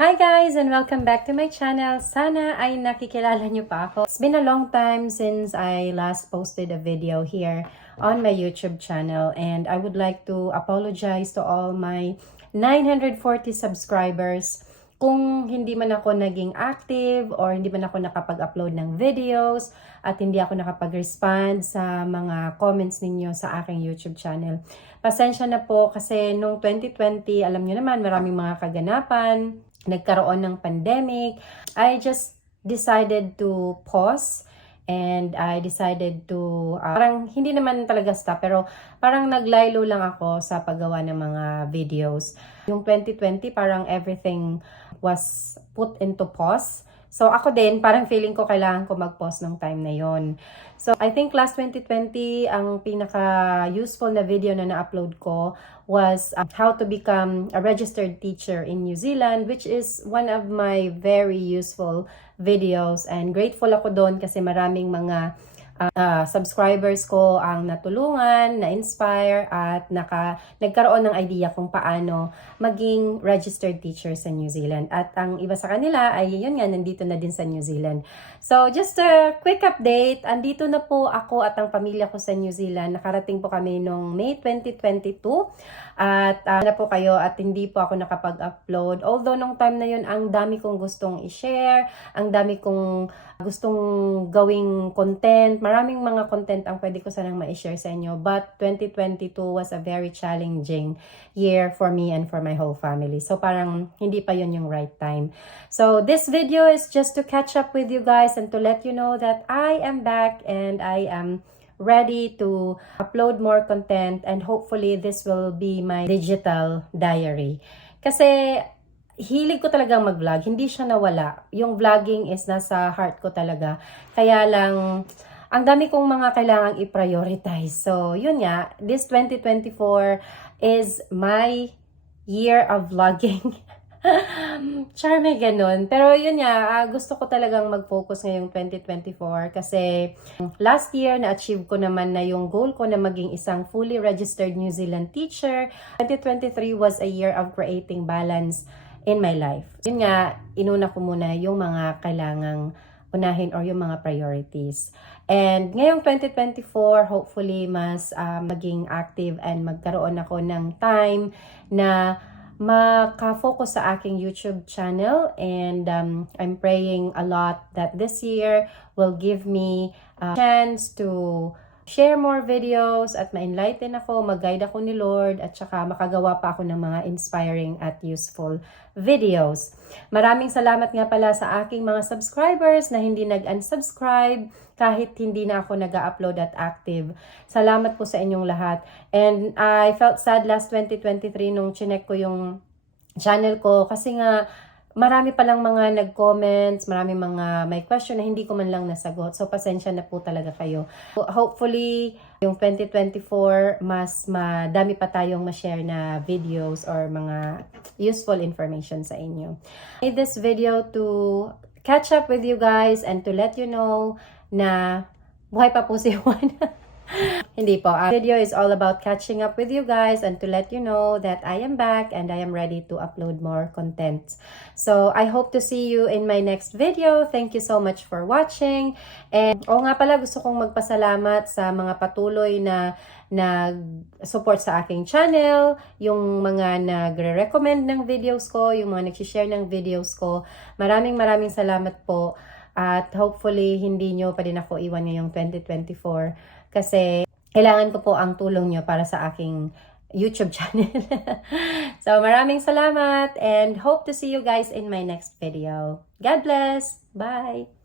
Hi guys and welcome back to my channel. Sana ay nakikilala niyo pa ako. It's been a long time since I last posted a video here on my YouTube channel and I would like to apologize to all my 940 subscribers kung hindi man ako naging active or hindi man ako nakapag-upload ng videos at hindi ako nakapag-respond sa mga comments ninyo sa aking YouTube channel. Pasensya na po kasi nung 2020, alam niyo naman, maraming mga kaganapan, nagkaroon ng pandemic. I just decided to pause and I decided to, parang hindi naman talaga stop, pero parang naglaylo lang ako sa paggawa ng mga videos. Yung 2020, parang everything was put into pause. So ako din, parang feeling ko kailangan ko mag-pause ng time na yon. So I think last 2020, ang pinaka-useful na video na na-upload ko was how to become a registered teacher in New Zealand, which is one of my very useful videos. And grateful ako doon kasi maraming mga subscribers ko ang natulungan, na-inspire at nagkaroon ng idea kung paano maging registered teacher sa New Zealand. At ang iba sa kanila ay yun nga, nandito na din sa New Zealand. So just a quick update, andito na po ako at ang pamilya ko sa New Zealand. Nakarating po kami noong May 2022 at na po kayo at hindi po ako nakapag-upload. Although nung time na yun, ang dami kong gustong i-share, ang dami kong gustong gawing content. Maraming mga content ang pwede ko sanang ma-share sa inyo. But 2022 was a very challenging year for me and for my whole family. So parang hindi pa yun yung right time. So this video is just to catch up with you guys and to let you know that I am back and I am ready to upload more content and hopefully this will be my digital diary. Kasi hilig ko talagang mag-vlog. Hindi siya nawala. Yung vlogging is nasa heart ko talaga. Kaya lang, ang dami kong mga kailangang i-prioritize. So, yun nga, this 2024 is my year of vlogging. Charme ganun. Pero yun nga, gusto ko talagang mag-focus ngayong 2024 kasi last year na-achieve ko naman na yung goal ko na maging isang fully registered New Zealand teacher. 2023 was a year of creating balance in my life. Yun nga, inuna ko muna yung mga kailangang unahin or yung mga priorities. And ngayong 2024, hopefully mas maging active and magkaroon ako ng time na maka-focus sa aking YouTube channel. And I'm praying a lot that this year will give me a chance to share more videos at ma-enlighten ako, mag-guide ako ni Lord at saka makagawa pa ako ng mga inspiring at useful videos. Maraming salamat nga pala sa aking mga subscribers na hindi nag-unsubscribe kahit hindi na ako nag-upload at active. Salamat po sa inyong lahat. And I felt sad last 2023 nung chinek ko yung channel ko kasi nga marami palang mga nag-comments, marami mga may question na hindi ko man lang nasagot. So, pasensya na po talaga kayo. Hopefully, yung 2024, mas madami pa tayong ma-share na videos or mga useful information sa inyo. I made this video to catch up with you guys and to let you know na buhay pa po si Juan. Hindi po. Our video is all about catching up with you guys and to let you know that I am back and I am ready to upload more content. So, I hope to see you in my next video. Thank you so much for watching. And, nga pala, gusto kong magpasalamat sa mga patuloy na nag-support sa aking channel, yung mga nagre-recommend ng videos ko, yung mga nag-share ng videos ko. Maraming salamat po. At hopefully, hindi nyo pa din ako iwan ngayong 2024. Kasi kailangan ko po ang tulong nyo para sa aking YouTube channel. So, maraming salamat and hope to see you guys in my next video. God bless! Bye!